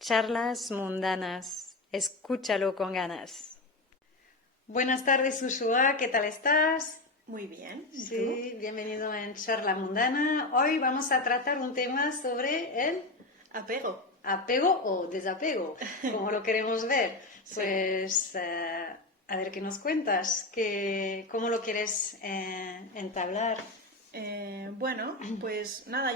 Charlas mundanas. Escúchalo con ganas. Buenas tardes, Ushua. ¿Qué tal estás? Muy bien. ¿Y Sí, tú? bienvenido en Charla Mundana. Hoy vamos a tratar un tema sobre el Apego. apego o desapego, como lo queremos ver. Sí. Pues a ver qué nos cuentas, ¿cómo lo quieres entablar? Bueno, pues nada,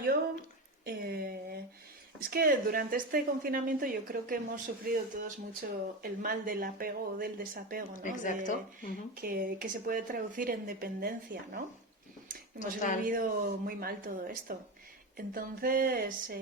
es que durante este confinamiento yo creo que hemos sufrido todos mucho el mal del apego o del desapego, ¿no? Exacto. Ujú. Que se puede traducir en dependencia, ¿no? Hemos Total. vivido muy mal todo esto. Entonces,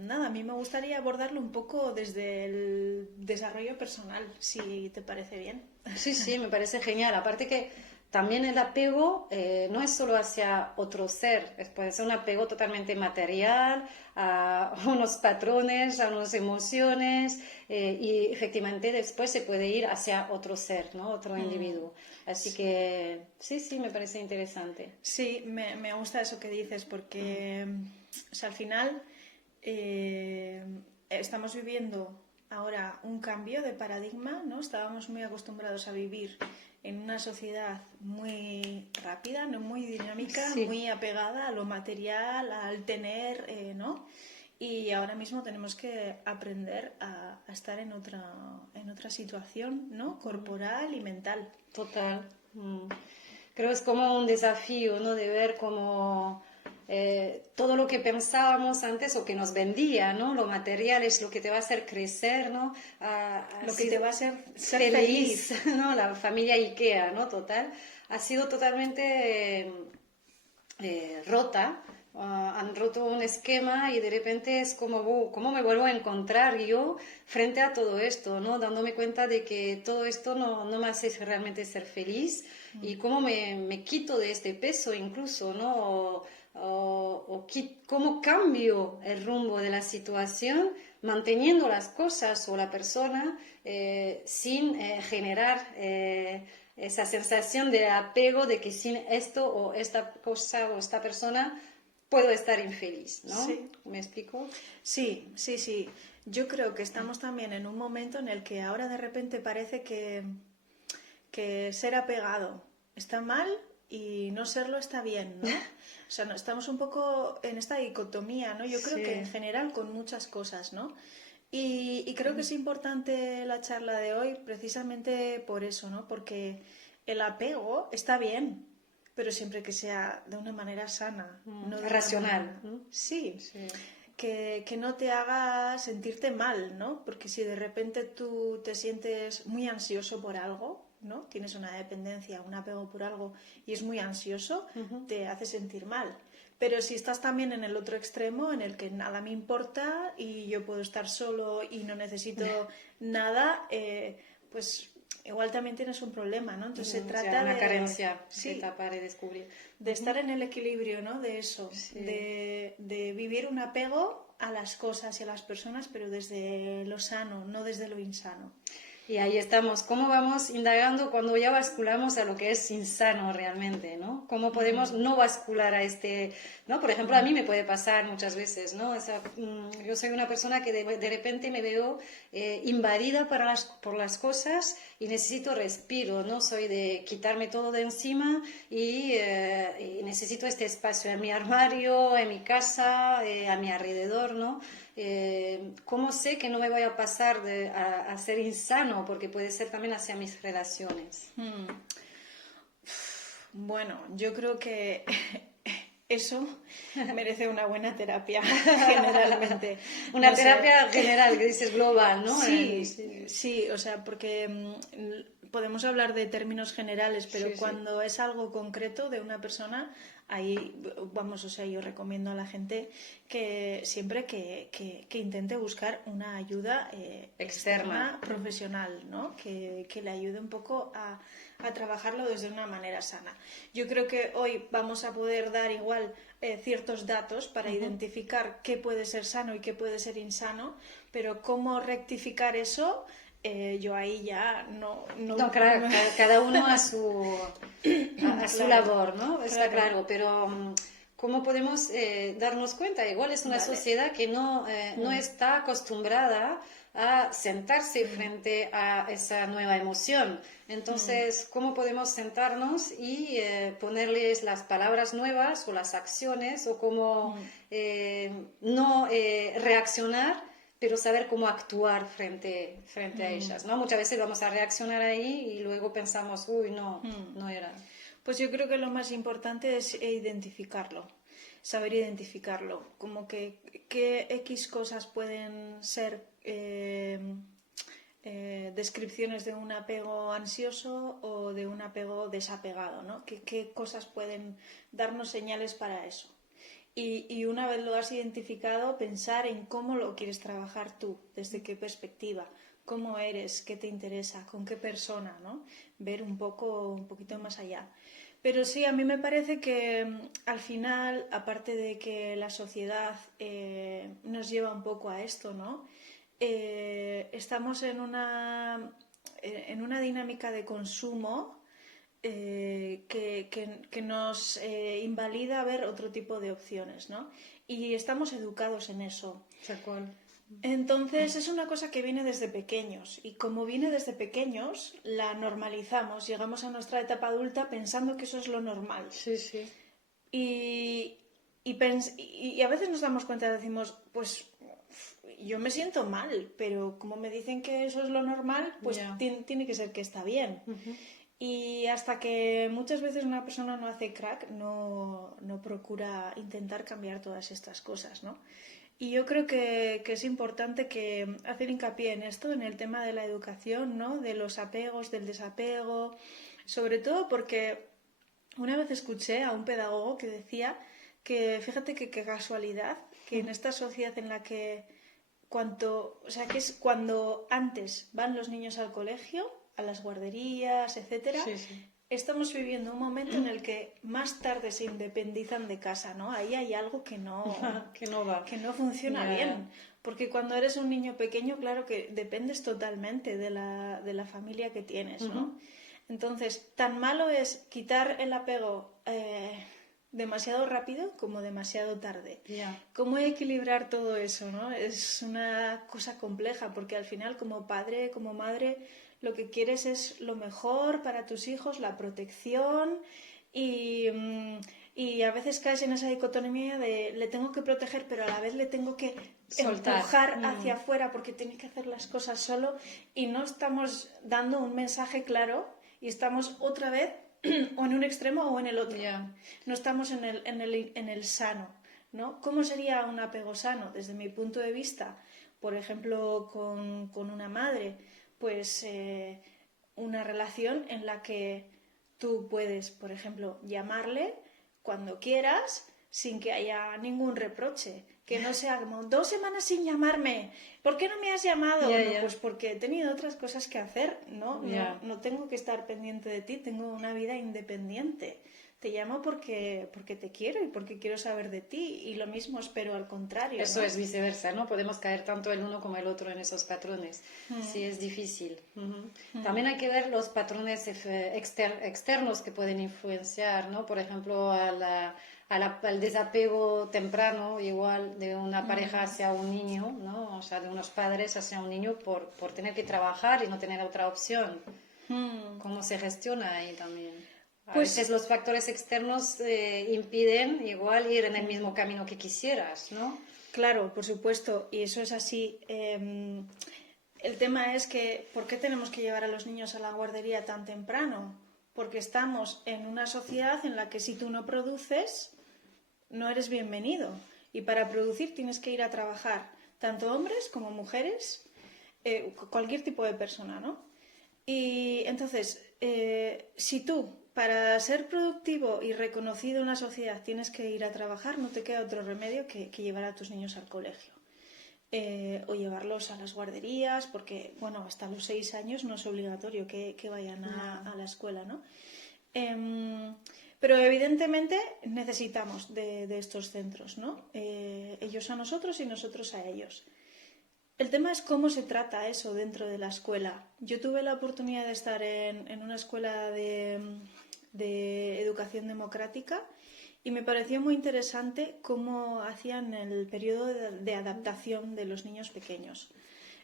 nada, a mí me gustaría abordarlo un poco desde el desarrollo personal, si te parece bien. Sí, sí, me parece genial. Aparte que también el apego no es solo hacia otro ser, puede ser un apego totalmente material, a unos patrones, a unas emociones, y efectivamente después se puede ir hacia otro ser, ¿no? Otro individuo. Así Sí. que sí, sí, me parece interesante. Sí, me gusta eso que dices porque o sea, al final estamos viviendo ahora un cambio de paradigma, ¿no? Estábamos muy acostumbrados a vivir en una sociedad muy rápida, ¿no? Muy dinámica, Sí, muy apegada a lo material, al tener, ¿no? Y ahora mismo tenemos que aprender a estar en otra situación, ¿no? Corporal y mental. total. Creo que es como un desafío, ¿no? De ver cómo todo lo que pensábamos antes o que nos vendía, ¿no? Lo material es lo que te va a hacer crecer, ¿no? Ha Lo que te sido va a hacer ser feliz, feliz. ¿no? La familia IKEA, ¿no? Total. Ha sido totalmente rota. Han roto un esquema y de repente es como, ¿cómo me vuelvo a encontrar yo frente a todo esto, ¿no? Dándome cuenta de que todo esto no me hace realmente ser feliz y cómo me quito de este peso incluso, ¿no? Cómo cambio el rumbo de la situación manteniendo las cosas o la persona sin generar esa sensación de apego de que sin esto o esta cosa o esta persona puedo estar infeliz, ¿no? Sí. ¿Me explico? Sí, sí, sí. Yo creo que estamos también en un momento en el que ahora de repente parece que ser apegado está mal y no serlo está bien, ¿no? O sea, estamos un poco en esta dicotomía, ¿no? Yo creo que en Sí, general con muchas cosas, ¿no? Y creo que es importante la charla de hoy precisamente por eso, ¿no? Porque el apego está bien, pero siempre que sea de una manera sana, no de una racional, manera... ¿no? Sí, Sí. que no te haga sentirte mal, ¿no? Porque si de repente tú te sientes muy ansioso por algo, ¿no? Tienes una dependencia, un apego por algo y es muy ansioso, te hace sentir mal. Pero si estás también en el otro extremo, en el que nada me importa y yo puedo estar solo y no necesito nada, pues igual también tienes un problema, ¿no? Entonces se O sea, trata una de, carencia de sí, tapar y descubrir. de estar en el equilibrio, ¿no? De eso, Sí. de vivir un apego a las cosas y a las personas, pero desde lo sano, no desde lo insano. Y ahí estamos. ¿Cómo vamos indagando cuando ya basculamos a lo que es insano realmente, ¿no? ¿Cómo podemos no bascular a este, ¿no? Por ejemplo, a mí me puede pasar muchas veces, ¿no? O sea, yo soy una persona que de repente me veo invadida por las cosas y necesito respiro, ¿no? Soy de quitarme todo de encima y necesito este espacio en mi armario, en mi casa, a mi alrededor, ¿no? ¿Cómo sé que no me voy a pasar a ser insano? Porque puede ser también hacia mis relaciones. Bueno, yo creo que eso merece una buena terapia, generalmente. Una No sé. terapia general, que dices global, ¿no? Sí, Sí, sí, o sea, porque podemos hablar de términos generales, pero sí, sí. cuando es algo concreto de una persona, ahí vamos, o sea, yo recomiendo a la gente que siempre que intente buscar una ayuda Externa. externa, profesional, ¿no? Que le ayude un poco a trabajarlo desde una manera sana. Yo creo que hoy vamos a poder dar igual ciertos datos para identificar qué puede ser sano y qué puede ser insano, pero cómo rectificar eso, yo ahí ya No, claro, cada uno a su claro, labor, ¿no? Está claro. claro, pero ¿cómo podemos darnos cuenta? Igual es una Vale. sociedad que no está acostumbrada a sentarse frente a esa nueva emoción. Entonces, ¿cómo podemos sentarnos y ponerles las palabras nuevas o las acciones o cómo no reaccionar, pero saber cómo actuar frente a ellas, ¿no? Muchas veces vamos a reaccionar ahí y luego pensamos, uy, no era. Pues yo creo que lo más importante es identificarlo, saber identificarlo, como que qué X cosas pueden ser descripciones de un apego ansioso o de un apego desapegado, ¿no? ¿Qué cosas pueden darnos señales para eso? Y una vez lo has identificado, pensar en cómo lo quieres trabajar tú, desde qué perspectiva, cómo eres, qué te interesa, con qué persona, ¿no? Ver un poquito más allá. Pero sí, a mí me parece que al final, aparte de que la sociedad nos lleva un poco a esto, ¿no? Estamos en una dinámica de consumo que nos invalida ver otro tipo de opciones, ¿no? Y estamos educados en eso. Tal cual. Entonces es una cosa que viene desde pequeños y como viene desde pequeños la normalizamos, llegamos a nuestra etapa adulta pensando que eso es lo normal Sí, sí. y, y a veces nos damos cuenta y decimos, pues yo me siento mal, pero como me dicen que eso es lo normal, pues Ya. tiene que ser que está bien. Y hasta que muchas veces una persona no hace crack, no procura intentar cambiar todas estas cosas, ¿no? Y yo creo que es importante que hacer hincapié en esto, en el tema de la educación, ¿no? De los apegos, del desapego, sobre todo porque una vez escuché a un pedagogo que decía que, fíjate que qué casualidad, que en esta sociedad en la que o sea, que es cuando antes van los niños al colegio, a las guarderías, etcétera, Sí, sí. estamos viviendo un momento en el que más tarde se independizan de casa, ¿no? Ahí hay algo Que no va. que no funciona Ya. bien. Porque cuando eres un niño pequeño, claro que dependes totalmente de la familia que tienes, ¿no? Entonces, tan malo es quitar el apego demasiado rápido como demasiado tarde. Ya. ¿Cómo equilibrar todo eso, no? Es una cosa compleja porque al final como padre, como madre, lo que quieres es lo mejor para tus hijos, la protección y a veces caes en esa dicotomía de le tengo que proteger pero a la vez le tengo que Soltar. empujar hacia afuera porque tiene que hacer las cosas solo y no estamos dando un mensaje claro y estamos otra vez o en un extremo o en el otro. Ya. No estamos en el sano, ¿no? ¿Cómo sería un apego sano? Desde mi punto de vista, por ejemplo, con una madre, pues una relación en la que tú puedes, por ejemplo, llamarle cuando quieras sin que haya ningún reproche. Que no sea como 2 semanas sin llamarme. ¿Por qué no me has llamado? Ya, No, ya. pues porque he tenido otras cosas que hacer, ¿no? Ya. No tengo que estar pendiente de ti, tengo una vida independiente. Te llamo porque te quiero y porque quiero saber de ti. Y lo mismo espero al contrario, Eso ¿no? es viceversa, ¿no? Podemos caer tanto el uno como el otro en esos patrones. Sí, es difícil. También hay que ver los patrones externos que pueden influenciar, ¿no? Por ejemplo, al desapego temprano, igual, de una pareja hacia un niño, ¿no? O sea, de unos padres hacia un niño por tener que trabajar y no tener otra opción. ¿Cómo se gestiona ahí también? A Pues veces los factores externos impiden igual ir en el mismo camino que quisieras, ¿no? claro, por supuesto, y eso es así. El tema es que, ¿por qué tenemos que llevar a los niños a la guardería tan temprano? Porque estamos en una sociedad en la que si tú no produces, no eres bienvenido. Y para producir tienes que ir a trabajar, tanto hombres como mujeres, cualquier tipo de persona, ¿no? Y entonces, si tú, para ser productivo y reconocido en la sociedad, tienes que ir a trabajar, no te queda otro remedio que llevar a tus niños al colegio. O llevarlos a las guarderías, porque, bueno, hasta los 6 años no es obligatorio que vayan a la escuela, ¿no? Pero evidentemente necesitamos de estos centros, ¿no? Ellos a nosotros y nosotros a ellos. El tema es cómo se trata eso dentro de la escuela. Yo tuve la oportunidad de estar en una escuela de educación democrática y me pareció muy interesante cómo hacían el periodo de adaptación de los niños pequeños.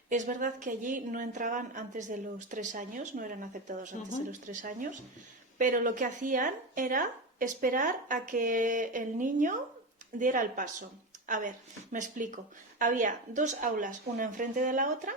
Es verdad que allí no entraban antes de los 3 años, no eran aceptados antes de los 3 años, pero lo que hacían era esperar a que el niño diera el paso. A ver, me explico. Había 2 aulas, una enfrente de la otra.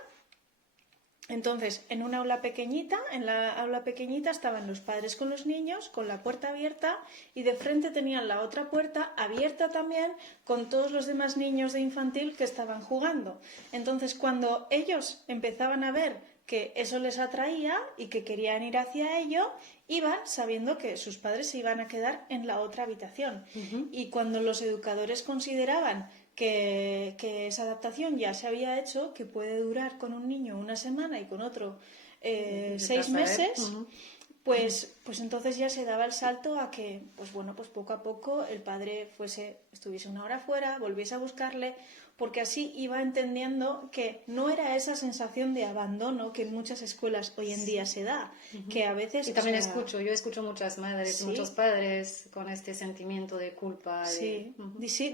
Entonces, en una aula pequeñita, en la aula pequeñita estaban los padres con los niños, con la puerta abierta, y de frente tenían la otra puerta abierta también, con todos los demás niños de infantil que estaban jugando. Entonces, cuando ellos empezaban a ver que eso les atraía y que querían ir hacia ello, iban sabiendo que sus padres se iban a quedar en la otra habitación. Y cuando los educadores consideraban que esa adaptación ya se había hecho, que puede durar con un niño una semana y con otro 6 meses, pues entonces ya se daba el salto a que, pues bueno, pues poco a poco el padre estuviese una hora fuera, volviese a buscarle, porque así iba entendiendo que no era esa sensación de abandono que en muchas escuelas hoy en día se da, que a veces... Y también yo escucho muchas madres, muchos padres con este sentimiento de culpa. Sí,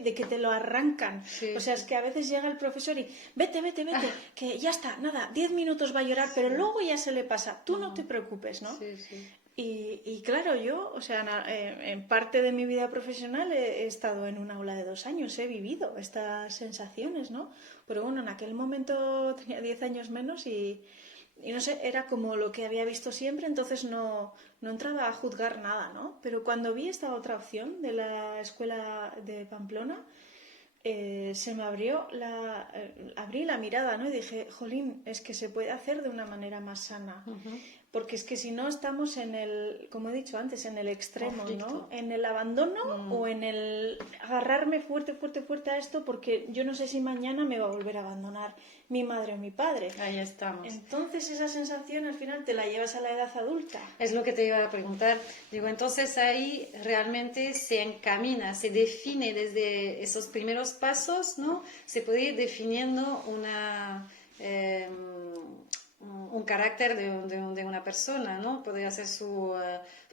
de que te lo arrancan. O sea, es que a veces llega el profesor y vete, que ya está, nada, 10 minutos va a llorar, pero luego ya se le pasa. Tú no te preocupes, ¿no? Sí. Y claro, yo, o sea, en parte de mi vida profesional he estado en un aula de 2 años, he vivido estas sensaciones, ¿no? Pero bueno, en aquel momento tenía 10 años menos y no sé, era como lo que había visto siempre, entonces no entraba a juzgar nada, ¿no? Pero cuando vi esta otra opción de la escuela de Pamplona, se me abrí la mirada, ¿no? Y dije, jolín, es que se puede hacer de una manera más sana. Porque es que si no estamos en el, como he dicho antes, en el extremo, ¿no? En el abandono o en el agarrarme fuerte a esto porque yo no sé si mañana me va a volver a abandonar mi madre o mi padre. Ahí estamos. Entonces esa sensación al final te la llevas a la edad adulta. Es lo que te iba a preguntar. Digo, entonces ahí realmente se encamina, se define desde esos primeros pasos, ¿no? Se puede ir definiendo un carácter de una persona, ¿no? Podría ser su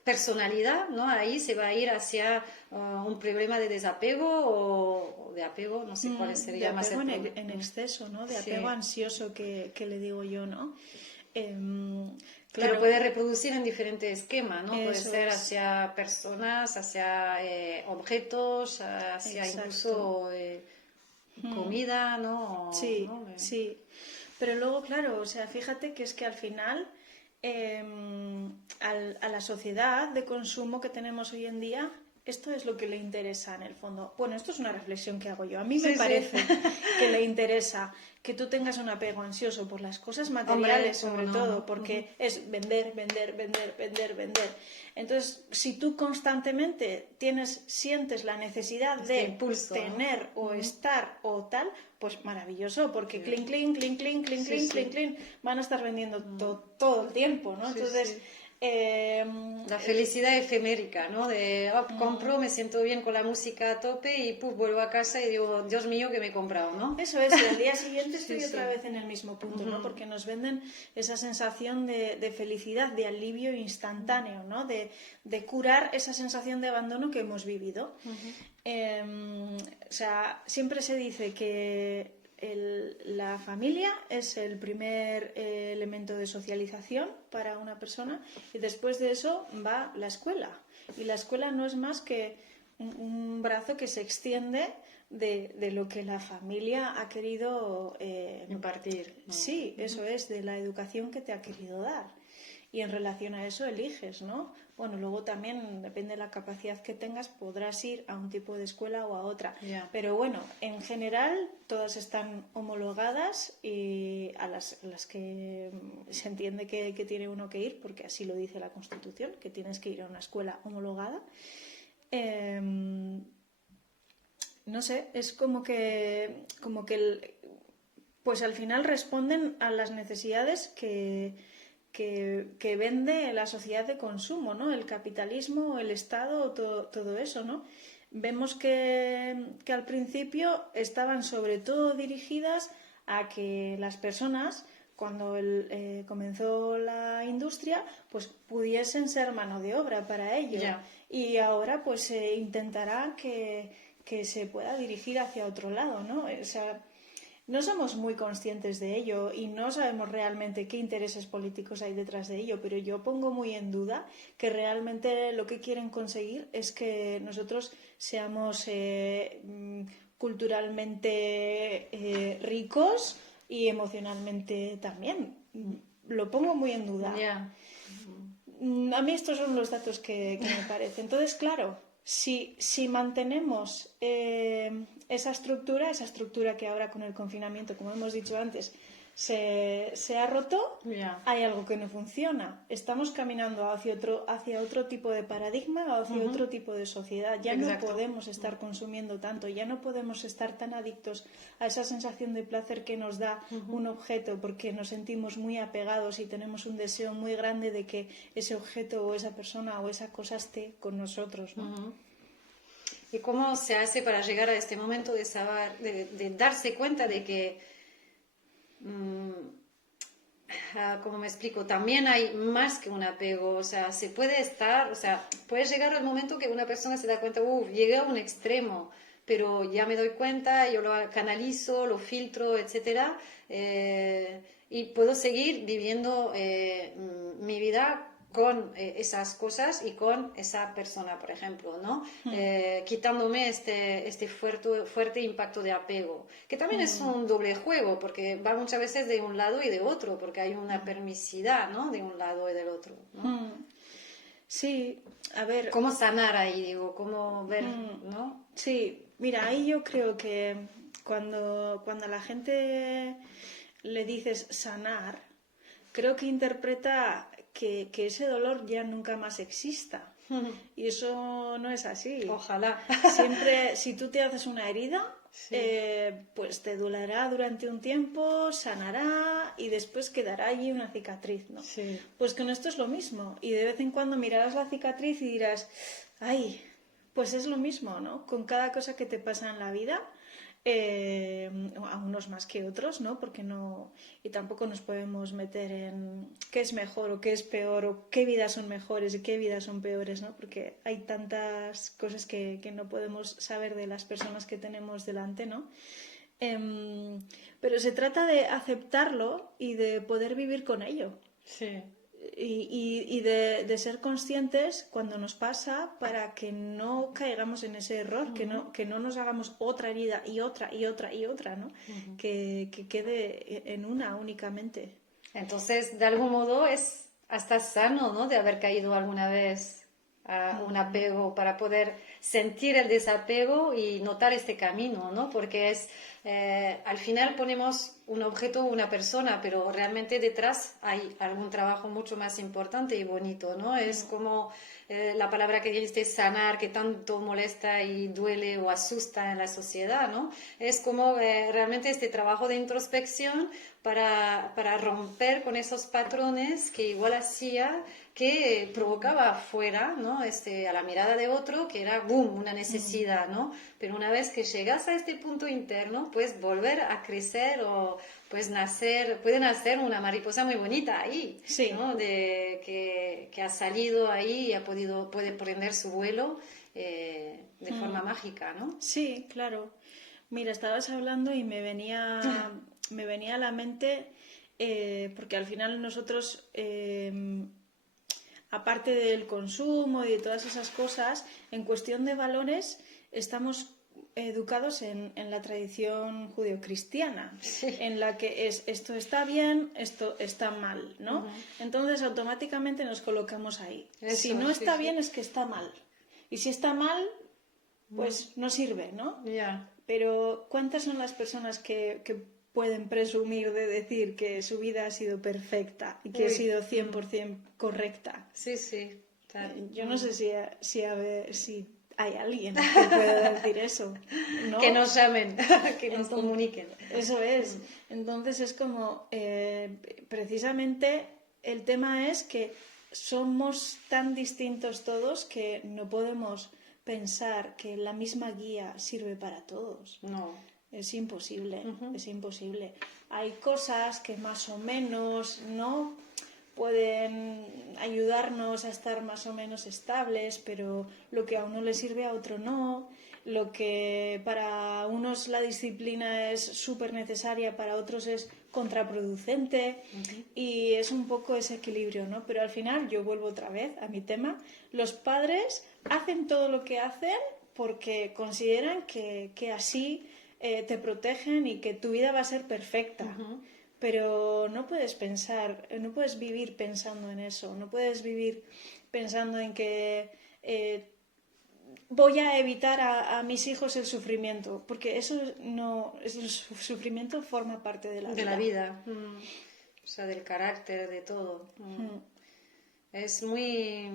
personalidad, ¿no? Ahí se va a ir hacia un problema de desapego o de apego, no sé cuál sería de más apego en exceso, ¿no? De apego ansioso que le digo yo, ¿no? Claro, puede reproducir en diferentes esquemas, ¿no? Puede ser hacia personas, hacia objetos, hacia incluso comida, ¿no? Sí, ¿no? Sí. Pero luego, claro, o sea, fíjate que es que al final a la sociedad de consumo que tenemos hoy en día, esto es lo que le interesa en el fondo. Bueno, esto es una reflexión que hago yo. A mí me parece que le interesa que tú tengas un apego ansioso por las cosas materiales, sobre todo, porque es vender. Entonces, si tú constantemente sientes la necesidad de impulso, tener o estar o tal, pues maravilloso, porque clink, van a estar vendiendo todo el tiempo, ¿no? Entonces... la felicidad efemérica, ¿no? De compro, me siento bien con la música a tope y vuelvo a casa y digo, Dios mío, que me he comprado, ¿no? Eso es, y al día siguiente estoy otra vez en el mismo punto, ¿no? Porque nos venden esa sensación de felicidad, de alivio instantáneo, ¿no? De curar esa sensación de abandono que hemos vivido. O sea, siempre se dice que la familia es el primer elemento de socialización para una persona y después de eso va la escuela. Y la escuela no es más que un brazo que se extiende de lo que la familia ha querido impartir, ¿no? Sí, eso es, de la educación que te ha querido dar. Y en relación a eso eliges, ¿no? Bueno, luego también, depende de la capacidad que tengas, podrás ir a un tipo de escuela o a otra. Pero bueno, en general, todas están homologadas y a las que se entiende que tiene uno que ir, porque así lo dice la Constitución, que tienes que ir a una escuela homologada. No sé, es como que pues al final responden a las necesidades que vende la sociedad de consumo, ¿no? El capitalismo, el Estado, todo eso, ¿no? Vemos que al principio estaban sobre todo dirigidas a que las personas cuando comenzó la industria, pues pudiesen ser mano de obra para ello. Ya. Y ahora pues se intentará que se pueda dirigir hacia otro lado, ¿no? O sea, no somos muy conscientes de ello y no sabemos realmente qué intereses políticos hay detrás de ello, pero yo pongo muy en duda que realmente lo que quieren conseguir es que nosotros seamos culturalmente ricos y emocionalmente también. Lo pongo muy en duda. Ya. A mí estos son los datos que me parecen. Entonces, claro, si mantenemos esa estructura que ahora con el confinamiento, como hemos dicho antes, se ha roto, Ya. hay algo que no funciona. Estamos caminando hacia otro tipo de paradigma, hacia otro tipo de sociedad. Ya Exacto. no podemos estar consumiendo tanto, ya no podemos estar tan adictos a esa sensación de placer que nos da un objeto, porque nos sentimos muy apegados y tenemos un deseo muy grande de que ese objeto o esa persona o esa cosa esté con nosotros, ¿no? ¿Y cómo se hace para llegar a este momento de saber, de darse cuenta de que, como me explico, también hay más que un apego? O sea, se puede estar, o sea, puede llegar al momento que una persona se da cuenta, llegué a un extremo, pero ya me doy cuenta, yo lo canalizo, lo filtro, etcétera, y puedo seguir viviendo mi vida con esas cosas y con esa persona, por ejemplo, ¿no? Quitándome este fuerte impacto de apego, que también es un doble juego, porque va muchas veces de un lado y de otro, porque hay una permisidad, ¿no? De un lado y del otro, ¿no? Sí, a ver. ¿Cómo sanar ahí, digo? ¿Cómo ver, no? Sí, mira, ahí yo creo que cuando a la gente le dices sanar, creo que interpreta que ese dolor ya nunca más exista. Y eso no es así. Ojalá. Siempre, si tú te haces una herida, Sí. pues te dolerá durante un tiempo, sanará y después quedará allí una cicatriz, ¿no? Sí. Pues con esto es lo mismo. Y de vez en cuando mirarás la cicatriz y dirás, ay, pues es lo mismo, ¿no? Con cada cosa que te pasa en la vida, a unos más que otros, ¿no? Porque no, y tampoco nos podemos meter en qué es mejor o qué es peor o qué vidas son mejores y qué vidas son peores, ¿no? Porque hay tantas cosas que no podemos saber de las personas que tenemos delante, ¿no? Pero se trata de aceptarlo y de poder vivir con ello. Sí. Y de ser conscientes cuando nos pasa para que no caigamos en ese error, que no nos hagamos otra herida y otra y otra y otra, ¿no? Que quede en una únicamente. Entonces, de algún modo es hasta sano, ¿no? De haber caído alguna vez a un apego para poder sentir el desapego y notar este camino, ¿no? Porque es, al final ponemos un objeto o una persona, pero realmente detrás hay algún trabajo mucho más importante y bonito, ¿no? Es como la palabra que dijiste, sanar, que tanto molesta y duele o asusta en la sociedad, ¿no? Es como realmente este trabajo de introspección para romper con esos patrones que igual hacía que provocaba afuera, ¿no? A la mirada de otro, que era, boom, una necesidad, ¿no? Pero una vez que llegas a este punto interno, pues volver a crecer o pues puede nacer una mariposa muy bonita ahí, Sí. ¿no? Que ha salido ahí y puede prender su vuelo de forma mágica, ¿no? Sí, claro. Mira, estabas hablando y me venía a la mente, porque al final nosotros, aparte del consumo y de todas esas cosas, en cuestión de valores, estamos educados en la tradición judeocristiana, en la que esto está bien, esto está mal, ¿no? Entonces automáticamente nos colocamos ahí. Si no está bien es que está mal. Y si está mal, pues no sirve, ¿no? Ya. Pero ¿cuántas son las personas que pueden presumir de decir que su vida ha sido perfecta y que ha sido 100% correcta? Sí, sí. Yo no sé si hay alguien que pueda decir eso, ¿no? Que nos llamen, que nos comuniquen. Eso es. Entonces es como, precisamente el tema es que somos tan distintos todos que no podemos pensar que la misma guía sirve para todos. No. es imposible, es imposible. Hay cosas que más o menos, ¿no?, pueden ayudarnos a estar más o menos estables, pero lo que a uno le sirve a otro no. Lo que para unos la disciplina es súper necesaria, para otros es contraproducente, y es un poco ese equilibrio, ¿no? Pero al final, yo vuelvo otra vez a mi tema, los padres hacen todo lo que hacen porque consideran que así te protegen y que tu vida va a ser perfecta. Pero no puedes pensar, no puedes vivir pensando en eso, no puedes vivir pensando en que voy a evitar a mis hijos el sufrimiento, porque eso no, el sufrimiento forma parte de la vida. De la vida, o sea, del carácter, de todo. Es muy,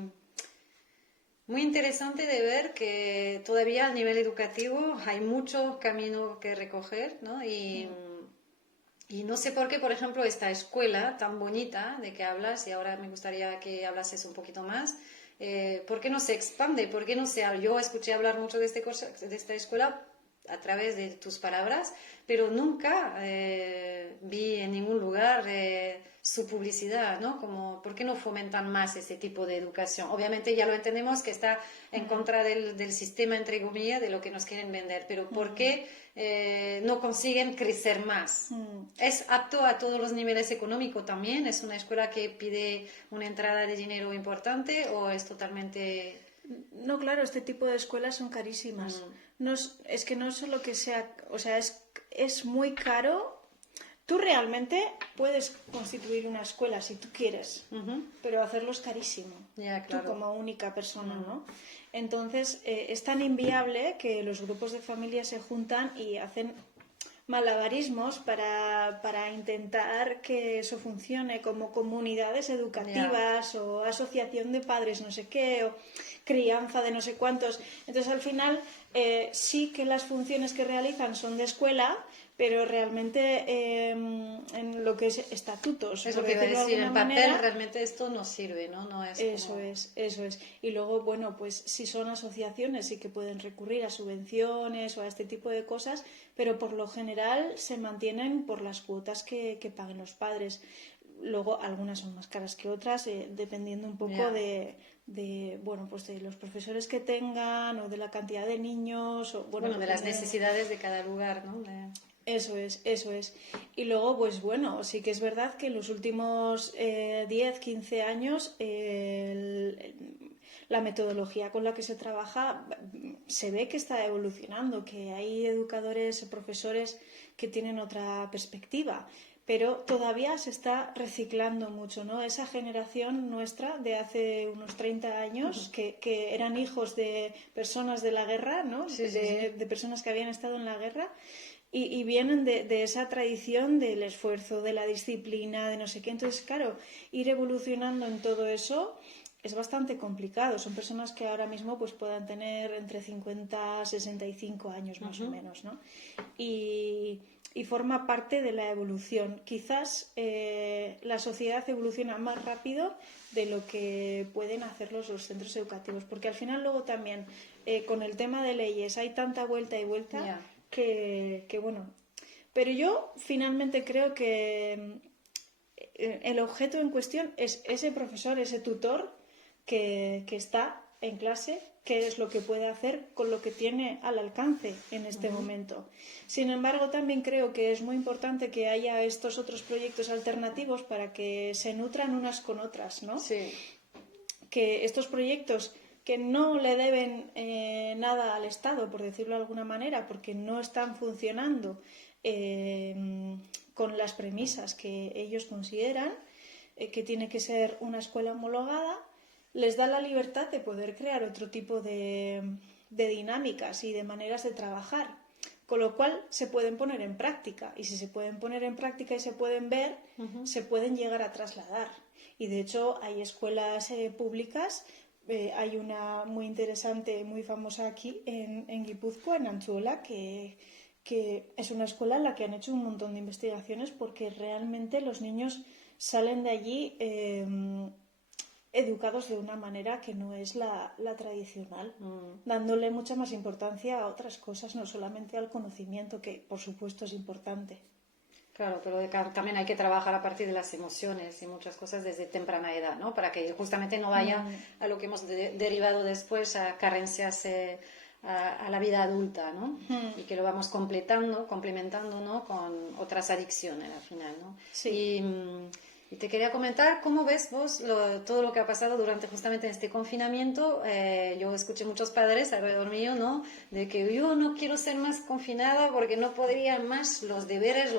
muy interesante de ver que todavía a nivel educativo hay mucho camino que recoger, ¿no? Y no sé por qué, por ejemplo, esta escuela tan bonita de que hablas, y ahora me gustaría que hablases un poquito más, ¿por qué no se expande? ¿Por qué no se...? Yo escuché hablar mucho de esta escuela a través de tus palabras, pero nunca vi en ningún lugar su publicidad, ¿no? Como, ¿por qué no fomentan más ese tipo de educación? Obviamente ya lo entendemos que está en contra del sistema, entre comillas, de lo que nos quieren vender, pero ¿por qué no consiguen crecer más? ¿Es apto a todos los niveles económicos también? ¿Es una escuela que pide una entrada de dinero importante o es totalmente...? No, claro, este tipo de escuelas son carísimas. No es que no solo que sea, o sea, es muy caro. Tú realmente puedes constituir una escuela si tú quieres, pero hacerlo es carísimo. Ya, claro. Tú como única persona, ¿no? Entonces, es tan inviable que los grupos de familia se juntan y hacen malabarismos para intentar que eso funcione, como comunidades educativas o asociación de padres no sé qué, o crianza de no sé cuántos. Entonces, al final, sí que las funciones que realizan son de escuela, pero realmente en lo que es estatutos, Es lo que iba a decir, en papel realmente esto no sirve, ¿no? No es eso es. Y luego, bueno, pues si son asociaciones sí que pueden recurrir a subvenciones o a este tipo de cosas, pero por lo general se mantienen por las cuotas que paguen los padres. Luego algunas son más caras que otras, dependiendo un poco de bueno, pues de los profesores que tengan o de la cantidad de niños. O, bueno, de las necesidades de cada lugar, ¿no? Eso es. Y luego, pues bueno, sí que es verdad que en los últimos 10, 15 años la metodología con la que se trabaja se ve que está evolucionando, que hay educadores, profesores que tienen otra perspectiva, pero todavía se está reciclando mucho, ¿no? Esa generación nuestra de hace unos 30 años, que eran hijos de personas de la guerra, ¿no? De personas que habían estado en la guerra, y vienen de esa tradición del esfuerzo, de la disciplina, de no sé qué. Entonces, claro, ir evolucionando en todo eso es bastante complicado. Son personas que ahora mismo pues puedan tener entre 50 y 65 años más o menos, ¿no? Y forma parte de la evolución. Quizás la sociedad evoluciona más rápido de lo que pueden hacer los centros educativos, porque al final luego también con el tema de leyes hay tanta vuelta y vuelta que bueno. Pero yo finalmente creo que el objeto en cuestión es ese profesor, ese tutor que está en clase, qué es lo que puede hacer con lo que tiene al alcance en este momento. Sin embargo, también creo que es muy importante que haya estos otros proyectos alternativos para que se nutran unas con otras, ¿no? Sí. Que estos proyectos que no le deben nada al Estado, por decirlo de alguna manera, porque no están funcionando con las premisas que ellos consideran, que tiene que ser una escuela homologada, les da la libertad de poder crear otro tipo de dinámicas y de maneras de trabajar, con lo cual se pueden poner en práctica, y si se pueden poner en práctica y se pueden ver, se pueden llegar a trasladar. Y de hecho hay escuelas públicas, hay una muy interesante, muy famosa aquí en Guipúzcoa, en Antzuola, que es una escuela en la que han hecho un montón de investigaciones, porque realmente los niños salen de allí educados de una manera que no es la tradicional, dándole mucha más importancia a otras cosas, no solamente al conocimiento, que por supuesto es importante. Claro, pero también hay que trabajar a partir de las emociones y muchas cosas desde temprana edad, ¿no? Para que justamente no vaya a lo que hemos derivado después, a carencias a la vida adulta, ¿no? Y que lo vamos complementando, ¿no? Con otras adicciones al final, ¿no? Sí. Y te quería comentar cómo ves vos todo lo que ha pasado durante justamente este confinamiento. Yo escuché muchos padres alrededor mío, ¿no? De que yo no quiero ser más confinada porque no podría más los deberes.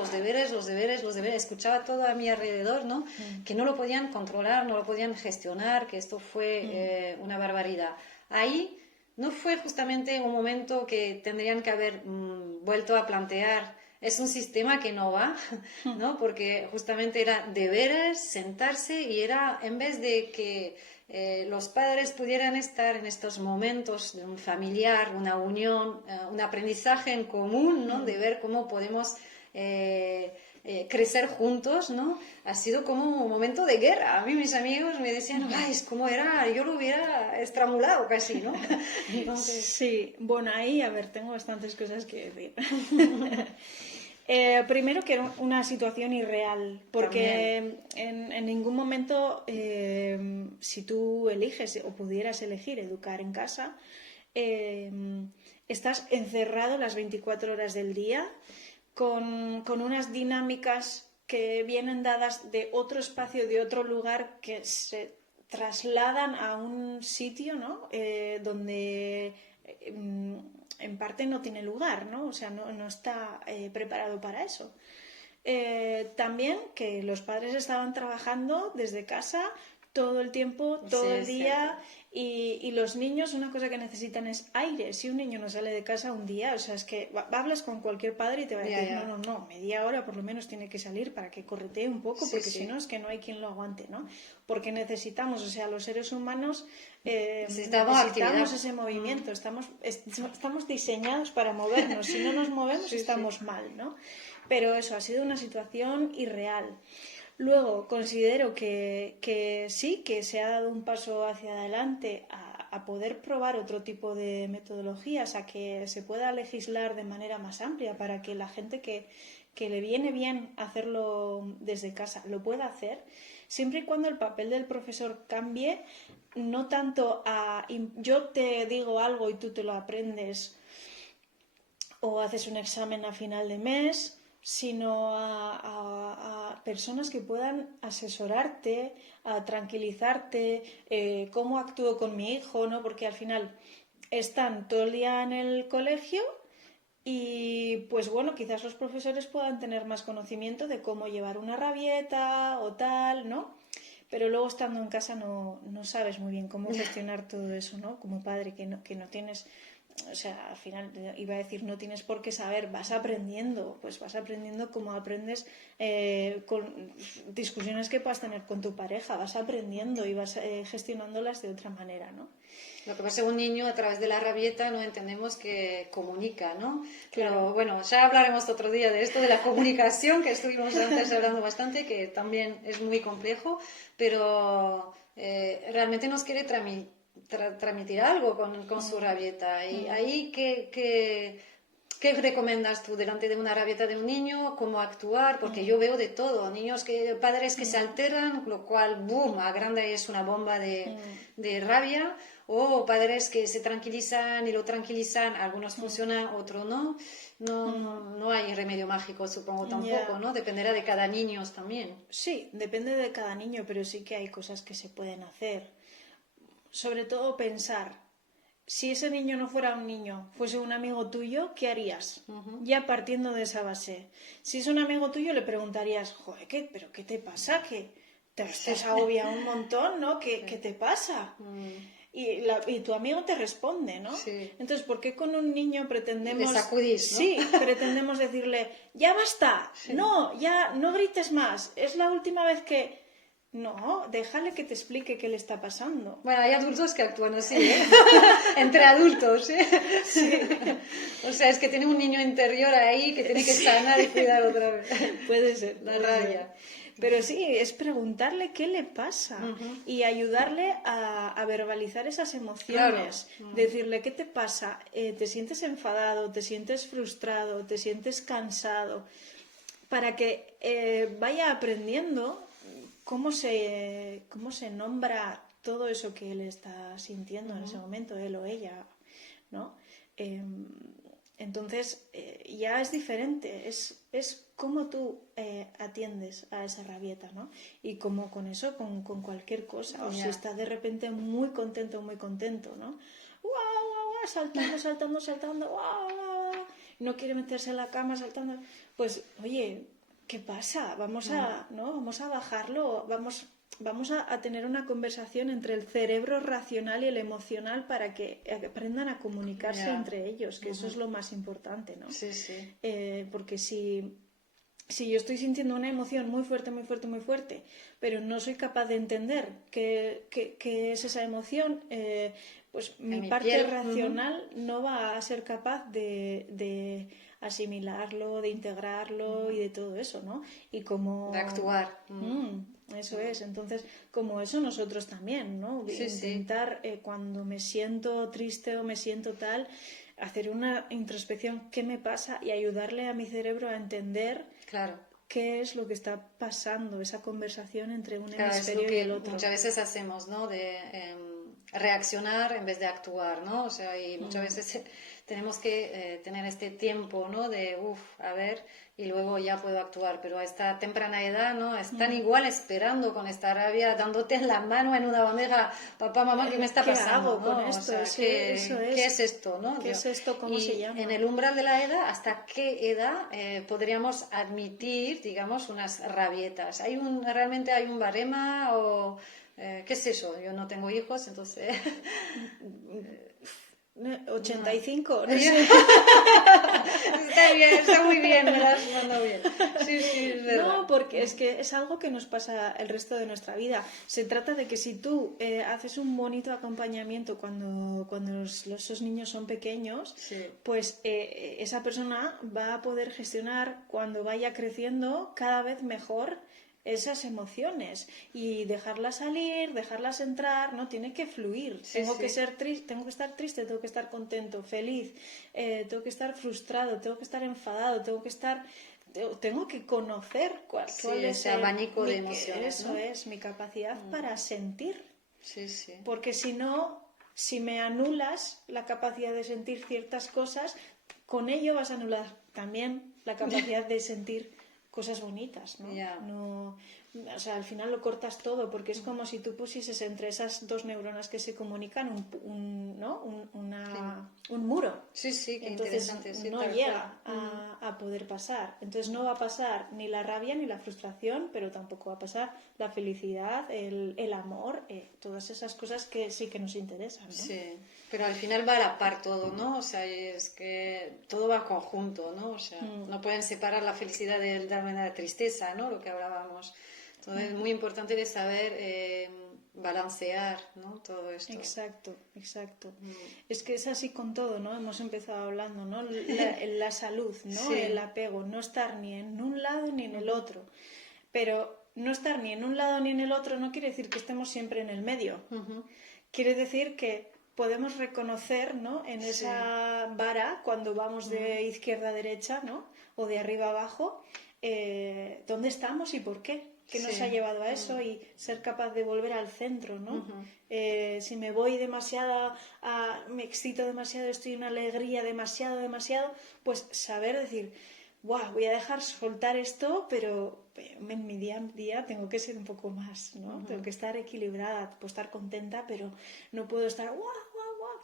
Escuchaba todo a mi alrededor, ¿no? Que no lo podían controlar, no lo podían gestionar, que esto fue una barbaridad. Ahí no fue justamente un momento que tendrían que haber vuelto a plantear. Es un sistema que no va, ¿no? Porque justamente era deberes, sentarse, y era, en vez de que los padres pudieran estar en estos momentos de un familiar, una unión, un aprendizaje en común, ¿no? De ver cómo podemos crecer juntos, ¿no? Ha sido como un momento de guerra. A mí mis amigos me decían, ay, es como era, yo lo hubiera estrangulado casi, ¿no? Entonces... Sí, bueno, ahí, a ver, tengo bastantes cosas que decir. Primero que era una situación irreal, porque en ningún momento, si tú eliges o pudieras elegir educar en casa, estás encerrado las 24 horas del día con unas dinámicas que vienen dadas de otro espacio, de otro lugar, que se trasladan a un sitio, ¿no? Donde en parte no tiene lugar, ¿no? O sea, no está preparado para eso. También que los padres estaban trabajando desde casa todo el tiempo, todo el día, y los niños, una cosa que necesitan es aire. Si un niño no sale de casa un día, o sea, es que hablas con cualquier padre y te va a decir, no, media hora por lo menos tiene que salir para que corretee un poco, porque si no es que no hay quien lo aguante, ¿no? Porque necesitamos, o sea, los seres humanos necesitamos ese movimiento, estamos diseñados para movernos, si no nos movemos estamos mal, ¿no? Pero eso ha sido una situación irreal. Luego, considero que sí, que se ha dado un paso hacia adelante a poder probar otro tipo de metodologías, a que se pueda legislar de manera más amplia para que la gente que le viene bien hacerlo desde casa lo pueda hacer, siempre y cuando el papel del profesor cambie, no tanto a yo te digo algo y tú te lo aprendes o haces un examen a final de mes, sino a personas que puedan asesorarte, a tranquilizarte, cómo actúo con mi hijo, ¿no? Porque al final están todo el día en el colegio y pues bueno, quizás los profesores puedan tener más conocimiento de cómo llevar una rabieta o tal, ¿no? Pero luego estando en casa no sabes muy bien cómo gestionar todo eso, ¿no? Como padre, que no tienes... O sea, al final iba a decir, no tienes por qué saber, vas aprendiendo como aprendes con discusiones que puedas tener con tu pareja, vas aprendiendo y vas gestionándolas de otra manera, ¿no? Lo que pasa es que un niño a través de la rabieta no entendemos que comunica, ¿no? Claro. Pero bueno, ya hablaremos otro día de esto, de la comunicación, que estuvimos antes hablando bastante, que también es muy complejo, pero realmente nos quiere transmitir algo con su rabieta. Y ahí, ¿qué recomiendas tú delante de una rabieta de un niño? ¿Cómo actuar? Porque yo veo de todo. Padres que se alteran, lo cual, boom, agranda y es una bomba de rabia. O padres que se tranquilizan y lo tranquilizan. Algunos funcionan, otros no. No hay remedio mágico, supongo, tampoco, ¿no? Dependerá de cada niño también. Sí, depende de cada niño, pero sí que hay cosas que se pueden hacer. Sobre todo pensar, si ese niño no fuera un niño, fuese un amigo tuyo, ¿qué harías? Ya partiendo de esa base. Si es un amigo tuyo, le preguntarías, joder, ¿pero qué te pasa? Que te agobia un montón, ¿no? ¿Qué te pasa? Y tu amigo te responde, ¿no? Sí. Entonces, ¿por qué con un niño pretendemos... Le sacudís, ¿no? Sí, pretendemos decirle, ya basta, no, ya no grites más, es la última vez que... No, déjale que te explique qué le está pasando. Bueno, hay adultos que actúan así, ¿eh? Entre adultos, ¿eh? Sí. O sea, es que tiene un niño interior ahí que tiene que sanar y cuidar otra vez. Puede ser. La puede rabia. ser. Pero sí, es preguntarle qué le pasa y ayudarle a verbalizar esas emociones. Claro. Decirle, ¿qué te pasa? ¿Te sientes enfadado? ¿Te sientes frustrado? ¿Te sientes cansado? Para que vaya aprendiendo cómo se nombra todo eso que él está sintiendo en ese momento, él o ella, ¿no? Entonces ya es diferente, es cómo tú atiendes a esa rabieta, ¿no? Y como con eso, con cualquier cosa, o si estás de repente muy contento, ¿no? ¡Guau, guau, guau! Saltando, ¡guau, guau, guau! No quiere meterse en la cama saltando, pues oye, ¿qué pasa? Vamos a bajarlo, vamos a tener una conversación entre el cerebro racional y el emocional para que aprendan a comunicarse entre ellos, que eso es lo más importante, ¿no? Sí, sí. Porque si yo estoy sintiendo una emoción muy fuerte, pero no soy capaz de entender qué es esa emoción, pues mi parte racional no va a ser capaz de asimilarlo, de integrarlo y de todo eso, ¿no? Y como... De actuar. Eso es. Entonces, como eso nosotros también, ¿no? Sí, Intentar, cuando me siento triste o me siento tal, hacer una introspección, ¿qué me pasa? Y ayudarle a mi cerebro a entender qué es lo que está pasando, esa conversación entre un hemisferio y el otro. Muchas veces hacemos, ¿no? De reaccionar en vez de actuar, ¿no? O sea, y muchas veces tenemos que tener este tiempo, ¿no? De, a ver, y luego ya puedo actuar, pero a esta temprana edad, ¿no? Están igual esperando con esta rabia, dándote en la mano en una bandeja, papá, mamá, ¿qué me está pasando? ¿Qué hago con esto? O sea, ¿qué es esto, no? ¿Qué es esto? ¿Cómo se llama? En el umbral de la edad, ¿hasta qué edad podríamos admitir, digamos, unas rabietas? ¿Realmente hay un barema o...? ¿Qué es eso? Yo no tengo hijos, entonces... 85, no sé. Está muy bien, me lo has mandado bien. Sí, es verdad. No, porque es que es algo que nos pasa el resto de nuestra vida. Se trata de que si tú haces un bonito acompañamiento cuando esos niños son pequeños, pues esa persona va a poder gestionar cuando vaya creciendo cada vez mejor esas emociones y dejarlas salir, dejarlas entrar, no tiene que fluir. Tengo que ser triste, tengo que estar triste, tengo que estar contento, feliz, tengo que estar frustrado, tengo que estar enfadado, tengo que conocer cuál es ese abanico de emociones. Eso es mi capacidad para sentir. Sí. Porque si no, si me anulas la capacidad de sentir ciertas cosas, con ello vas a anular también la capacidad de sentir cosas bonitas, ¿no? No, o sea, al final lo cortas todo, porque es como si tú pusieses entre esas dos neuronas que se comunican un muro. Sí, qué entonces interesante. no llega a poder pasar. Entonces no va a pasar ni la rabia ni la frustración, pero tampoco va a pasar la felicidad, el amor, todas esas cosas que sí que nos interesan, ¿no? Sí, pero al final va a la par todo, ¿no? O sea, es que todo va conjunto, ¿no? O sea, no pueden separar la felicidad de la tristeza, ¿no? Lo que hablábamos. Entonces es muy importante de saber balancear, ¿no? Todo esto. Exacto. Es que es así con todo, ¿no? Hemos empezado hablando, ¿no? La salud, ¿no? El apego, no estar ni en un lado ni en el otro. Pero no estar ni en un lado ni en el otro no quiere decir que estemos siempre en el medio. Quiere decir que podemos reconocer, ¿no? En esa vara, cuando vamos de izquierda a derecha, ¿no? O de arriba a abajo, dónde estamos y por qué. ¿Qué nos ha llevado a eso? Y ser capaz de volver al centro, ¿no? Si me voy demasiado, me excito demasiado, estoy en una alegría demasiado, pues saber decir, wow, voy a dejar soltar esto, pero en mi día a día tengo que ser un poco más, ¿no? Tengo que estar equilibrada, puedo estar contenta, pero no puedo estar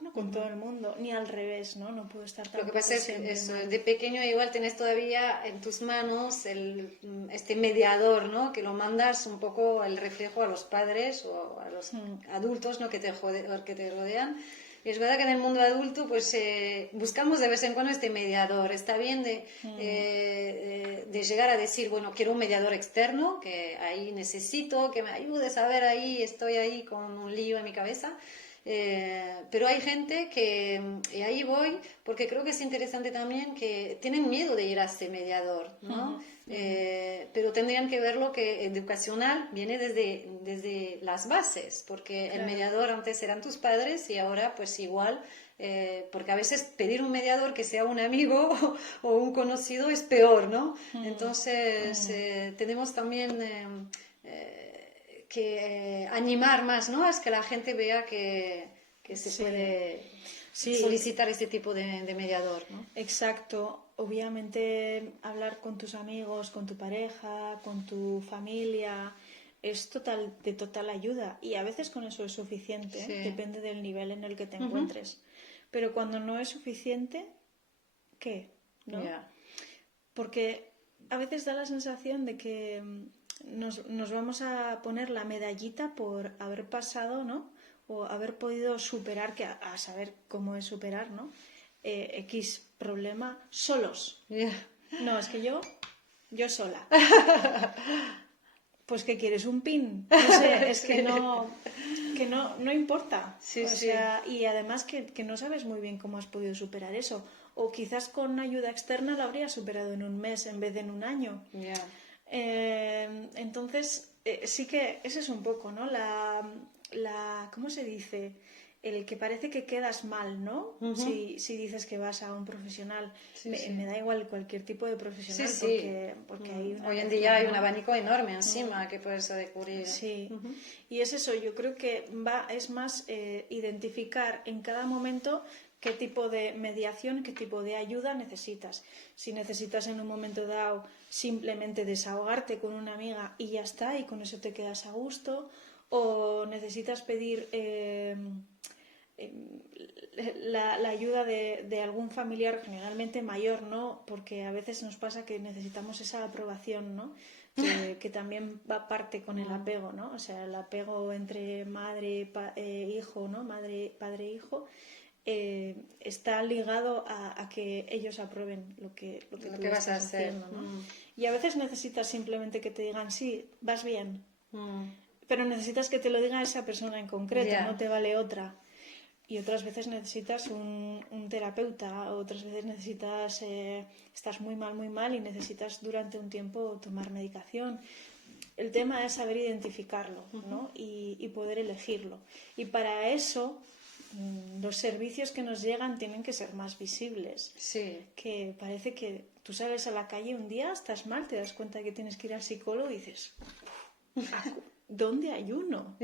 ¿no? Con todo el mundo, ni al revés, ¿no? No puedo estar tan. Lo que pasa es que de pequeño igual tienes todavía en tus manos este mediador, ¿no? Que lo mandas un poco el reflejo a los padres o a los adultos, ¿no? que te rodean. Y es verdad que en el mundo adulto pues buscamos de vez en cuando este mediador. Está bien de llegar a decir, bueno, quiero un mediador externo, que ahí necesito que me ayudes a ver ahí, estoy ahí con un lío en mi cabeza. Pero hay gente que, y ahí voy, porque creo que es interesante también que tienen miedo de ir a ese mediador, ¿no? Pero tendrían que ver lo que educacional viene desde las bases, porque el mediador antes eran tus padres y ahora pues igual, porque a veces pedir un mediador que sea un amigo o un conocido es peor, ¿no? Entonces tenemos también que animar más, ¿no? Es que la gente vea que se puede solicitar este tipo de mediador, ¿no? Exacto. Obviamente hablar con tus amigos, con tu pareja, con tu familia es de total ayuda y a veces con eso es suficiente, depende del nivel en el que te encuentres. Pero cuando no es suficiente, ¿qué? ¿No? Porque a veces da la sensación de que nos vamos a poner la medallita por haber pasado, ¿no? O haber podido superar, que a saber cómo es superar, ¿no? X problema solos. No, es que yo sola. Pues ¿qué quieres? ¿Un pin? No sé, es que no importa. O sea, y además que no sabes muy bien cómo has podido superar eso. O quizás con ayuda externa lo habrías superado en un mes en vez de en un año. Entonces, sí que ese es un poco, ¿no? ¿Cómo se dice? El que parece que quedas mal, ¿no? Si dices que vas a un profesional. Me da igual cualquier tipo de profesional porque hay una hoy en día hay un abanico enorme encima que puedes descubrir. Y es eso, yo creo que es más identificar en cada momento qué tipo de mediación, qué tipo de ayuda necesitas. Si necesitas en un momento dado simplemente desahogarte con una amiga y ya está, y con eso te quedas a gusto, o necesitas pedir la ayuda de algún familiar, generalmente mayor, ¿no? Porque a veces nos pasa que necesitamos esa aprobación, ¿no? Que también va parte con el apego, ¿no? O sea, el apego entre madre hijo, ¿no? Madre, padre, hijo, está ligado a que ellos aprueben lo que tú vas a hacer, haciendo, ¿no? Y a veces necesitas simplemente que te digan, sí, vas bien, pero necesitas que te lo diga esa persona en concreto, no te vale otra. Y otras veces necesitas un terapeuta, otras veces necesitas, estás muy mal y necesitas durante un tiempo tomar medicación. El tema es saber identificarlo, ¿no? y poder elegirlo. Y para eso los servicios que nos llegan tienen que ser más visibles. Que parece que tú sales a la calle un día, estás mal, te das cuenta que tienes que ir al psicólogo y dices, ¿dónde hay uno?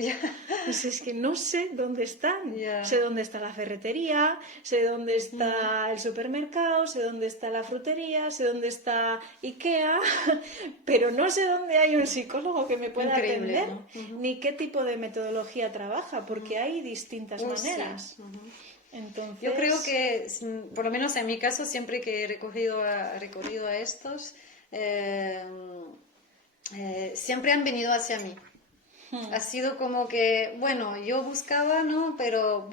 Pues es que no sé dónde están. Sé dónde está la ferretería, sé dónde está el supermercado, sé dónde está la frutería, sé dónde está Ikea, pero no sé dónde hay un psicólogo que me pueda atender, ¿no? Ni qué tipo de metodología trabaja, porque hay distintas maneras. Entonces... Yo creo que, por lo menos en mi caso, siempre que he recurrido a estos, siempre han venido hacia mí. Ha sido como que, bueno, yo buscaba, ¿no? Pero,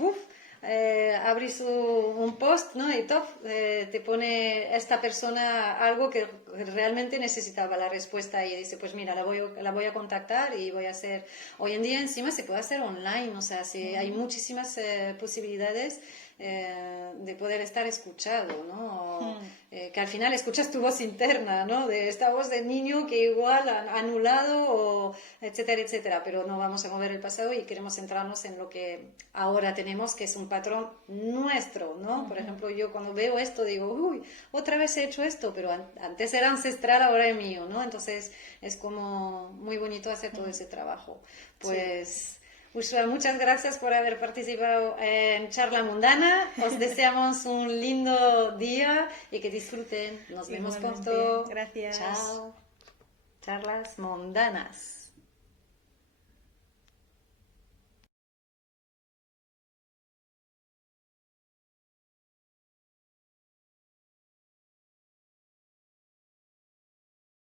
abrís un post, ¿no? Y te pone esta persona algo que realmente necesitaba la respuesta y dice, pues mira, la voy a contactar y voy a hacer... Hoy en día encima se puede hacer online, o sea, hay muchísimas posibilidades de poder estar escuchado, ¿no? Que al final escuchas tu voz interna, ¿no? De esta voz de niño que igual han anulado, etcétera, etcétera, pero no vamos a mover el pasado y queremos centrarnos en lo que ahora tenemos, que es un patrón nuestro, ¿no? Por ejemplo, yo cuando veo esto digo, uy, otra vez he hecho esto, pero antes era ancestral, ahora es mío, ¿no? Entonces es como muy bonito hacer todo ese trabajo. Pues... Ushua, muchas gracias por haber participado en Charla Mundana. Os deseamos un lindo día y que disfruten. Nos vemos pronto. Gracias. Chao. Charlas Mundanas.